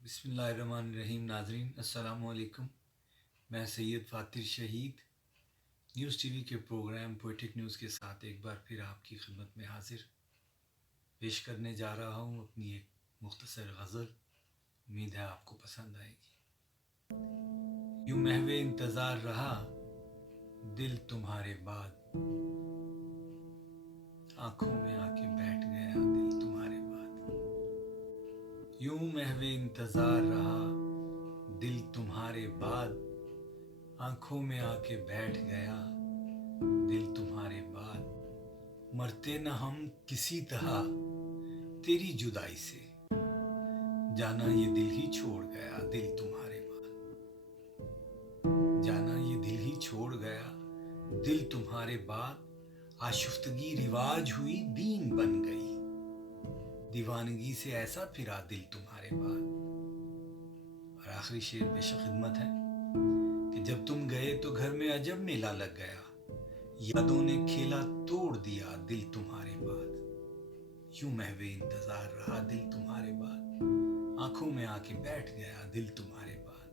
بسم اللہ الرحمن الرحیم. ناظرین السلام علیکم. میں سید فاتر شہید نیوز ٹی وی کے پروگرام پوئٹک نیوز کے ساتھ ایک بار پھر آپ کی خدمت میں حاضر پیش کرنے جا رہا ہوں اپنی ایک مختصر غزل. امید ہے آپ کو پسند آئے گی. یوں محو انتظار رہا دل تمہارے بعد، آنکھوں میں آ کے بیٹھ گیا دل تمہارے بعد. یوں محو انتظار رہا دل تمہارے بعد، آنکھوں میں آ کے بیٹھ گیا دل تمہارے بعد. مرتے نہ ہم کسی طرح تیری جدائی سے، جانا یہ دل ہی چھوڑ گیا دل تمہارے بعد. جانا یہ دل ہی چھوڑ گیا دل تمہارے بعد. آشفتگی رواج ہوئی دین بن گئی، دیوانگی سے ایسا پھرا دل تمہارے بعد. اور آخری شعر پیش خدمت ہے کہ جب تم گئے تو گھر میں عجب میلہ لگ گیا، یادوں نے کھیلا توڑ دیا دل تمہارے بعد. یوں محو انتظار رہا دل تمہارے بعد، آنکھوں میں آ کے بیٹھ گیا دل تمہارے بعد.